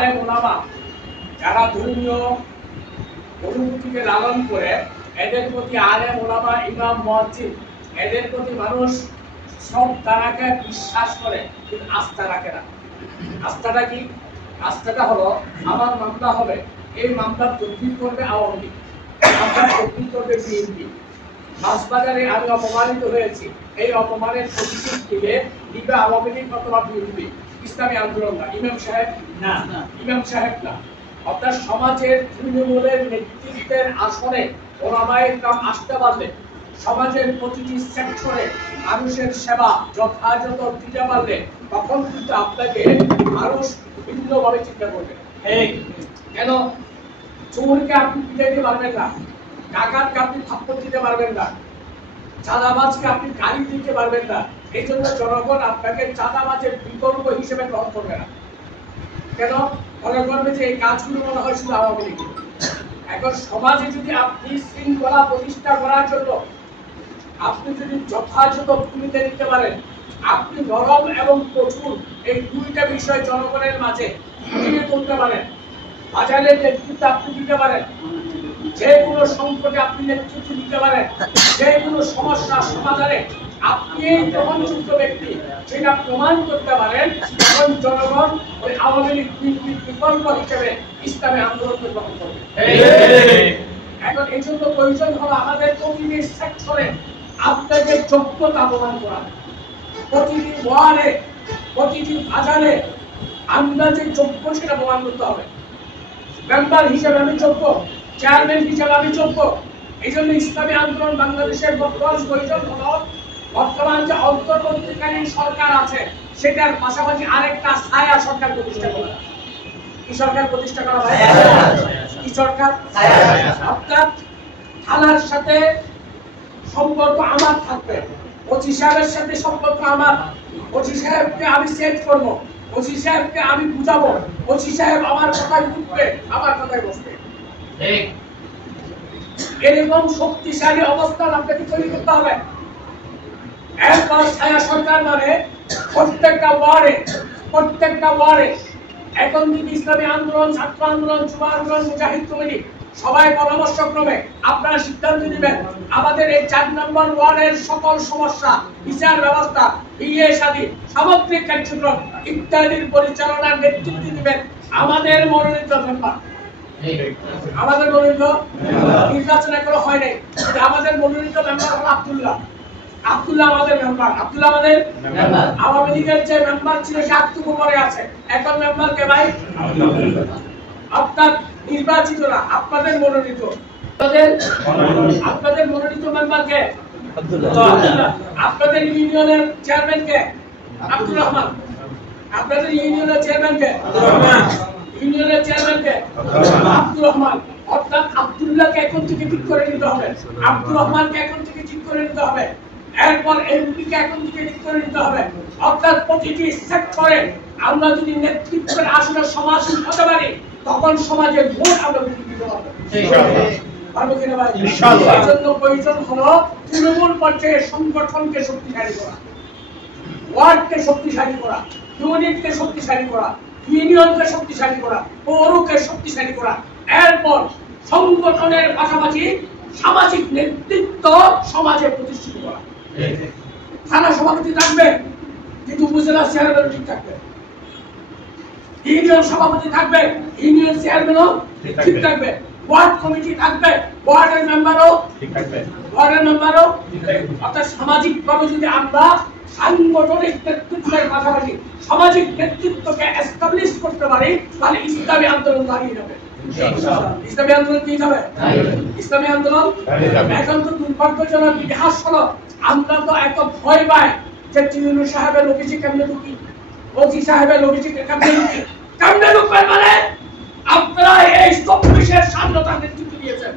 আলেম ওলামা যারা ধর্মীয় অনুভূতিকে লালন করে, এদের প্রতি আলেম ওলামা ইমাম মুয়াজ্জিন এদের প্রতি মানুষ শ্রদ্ধা রাখে, বিশ্বাস করে, কিন্তু আস্থা রাখে না। আস্থাটা কি? আস্থাটা হলো আমার মামলা হবে, এই মামলা তদবির করবে আওয়ামী লীগ, মামলা তদবির করবে বিএনপি। মাছবাজারে আমি অপমানিত হয়েছি, এই অপমানের প্রতিশোধ দিবে আওয়ামী লীগ অথবা বিএনপি, ইসলামী আন্দোলন না, ইমাম সাহেব না, ইমাম সাহেব না। অর্থাৎ সমাজের তৃণমূলের নেতৃত্বের আসনে ওলামায়ে কেরাম আসতে পারলে সমাজের প্রতিটি সেক্টরে মানুষের সেবা যথাযথ দিতে পারলে তখন কিন্তু আপনাকে মানুষ ভিন্নভাবে চিন্তা করবে। কেন? চোরকে আপনি পিটাইতে পারবেন না, ডাকাতকে আপনি থাপ্পড় দিতে পারবেন না, চাঁদাবাজকে আপনি গালি দিতে পারবেন না। এই জন্য জনগণ আপনাকে চাঁদাবাজের বিকল্প হিসেবে গ্রহণ করবে না। কেন? মনে করবে যে এই কাজগুলো মনে হয় শুধু আওয়ামী লীগ। এখন সমাজে যদি আপনি শৃঙ্খলা প্রতিষ্ঠা করার জন্য আপনি যদি যথাযথ ভূমিকা নিতে পারেন, আপনি নরম এবং কঠোর এই দুইটা বিষয় জনগণের মাঝে ফুটিয়ে তুলতে পারেন, বাজারের নেতৃত্ব আপনি দিতে পারেন, যে কোনো সংকটে আপনি নেতৃত্ব দিতে পারেন, যে কোনো সমস্যা সমাধানে আপনি গ্রহণযোগ্য ব্যক্তি সেটা প্রমাণ করতে পারেন, তখন জনগণ ওই আওয়ামী লীগ বিএনপির বিকল্প হিসেবে ইসলামী আন্দোলনকে গ্রহণ করবে। এখন এই জন্য প্রয়োজন হলো আমাদের প্রতিটি সেক্টরে আপনাকে যোগ্যতা প্রমাণ করা। প্রতিটি ওয়ার্ডে, প্রতিটি বাজারে আমরা যে যোগ্য সেটা প্রমাণ করতে হবে। মেম্বার হিসেবে আমি যোগ্য, চেয়ারম্যান হিসেবে আমি যোগ্য। এই জন্য ইসলামী আন্দোলন বাংলাদেশের বর্তমান প্রয়োজন হলো বর্তমান যে অন্তর্বর্তীকালীন সরকার আছে সেটার পাশাপাশি আরেকটা ছায়া সরকার প্রতিষ্ঠা করা। কি সরকার প্রতিষ্ঠা করা হয়? কি সরকার? অর্থাৎ থানার সাথে সম্পর্ক আমার থাকবে, ওসি সাহেবের সাথে সম্পর্ক আমার, ওসি সাহেবকে আমি সেট করব, ওসি সাহেবকে আমি বুঝাবো, ওসি সাহেব আমার কথায় বুঝবে, আমার কথায় বসবে। এরকম শক্তিশালী অবস্থান আপনাকে তৈরি করতে হবে। এরপর ছায়া সরকার মানে প্রত্যেকটা ওয়ার্ডে এখন যদি ইসলামী আন্দোলন, ছাত্র আন্দোলন, যুব আন্দোলন, মুজাহিদ কমিটি সবাই পরামর্শক্রমে আপনারা সিদ্ধান্ত নেবেন আমাদের এই 4 নম্বর ওয়ার্ডের সকল সমস্যা, বিচার ব্যবস্থা, বিয়ে শাদী, সামগ্রিক কার্যক্রম ইত্যাদির পরিচালনার নেতৃত্ব দিবেন আমাদের মনোনীত মেম্বার। আমাদের মনোনীত নির্বাচন এখনো হয় নাই, আমাদের মনোনীত মেম্বার হলো আব্দুল্লাহ আমাদের মেম্বার। আব্দুল্লাহ আমাদের মেম্বার। আওয়ামী লীগের যে মেম্বার ছিল সে আত্মগোপনে পরে আছে, এখন মেম্বার কে ভাই? আপনার নির্বাচিত না, আপনাদের মনোনীত। আপনাদের মনোনীত মেম্বার কে? আব্দুল্লাহ। আপনাদের ইউনিয়নের চেয়ারম্যান কে? আব্দুর রহমান। আপনাদের ইউনিয়নের চেয়ারম্যান কে? আব্দুর রহমান। ইউনিয়নের চেয়ারম্যান কে? আব্দুর রহমান। অর্থাৎ আব্দুল্লাহকে এখন থেকে ঠিক করে নিতে হবে, আব্দুর রহমানকে এখন থেকে ঠিক করে নিতে হবে, এরপর এমপিকে এখন থেকে ঠিক করে নিতে হবে। অর্থাৎ প্রতিটি সেক্টরে আমরা যদি নেতৃত্বের আসনে সমাসীন হতে পারি তখন সমাজের ভোট আমরা বৃদ্ধি দিতে পারবো। পারবো কিনা ভাই? ইনশাআল্লাহ। এই জন্য প্রয়োজন হলো তৃণমূল পর্যায়ে সংগঠনকে শক্তিশালী করা, ওয়ার্ডকে শক্তিশালী করা, ইউনিটকে শক্তিশালী করা, ইউনিয়নকে শক্তিশালী করা, পৌরকে শক্তিশালী করা, এরপর সংগঠনের পাশাপাশি সামাজিক নেতৃত্ব সমাজে প্রতিষ্ঠিত করা। থানা সভাপতি থাকবে কিন্তু উপজেলা চেয়ারম্যান ঠিক থাকবে, ইউনিয়ন সভাপতি থাকবে, ইউনিয়ন চেয়ারম্যানও ঠিক থাকবে, ওয়ার্ড কমিটি থাকবে, ওয়ার্ডের মেম্বারও ঠিক থাকবে, ওয়ার্ডের মেম্বারও ঠিক থাকবে। অর্থাৎ সামাজিকভাবে যদি আমরা সাংগঠনিক নেতৃত্বের পাশাপাশি সামাজিক নেতৃত্বকে এস্টাবলিশ করতে পারি তাহলে ইসলামী আন্দোলন দাঁড়িয়ে যাবে। ইসলামী আন্দোলন কি যাবে? ইসলামী আন্দোলন। এখন তো দুর্ভাগ্যজনক ইতিহাস হলো আমরা তো এত ভয় পাই যে টিউনু সাহেবের অফিসে কেমনে ঢুকি, ওসি সাহেবের অফিসে কেমনে ঢুকি, কেমনে ঢুকবেন মানে আপনারা এই 24-এর স্বাধীনতার নেতৃত্ব দিয়েছেন।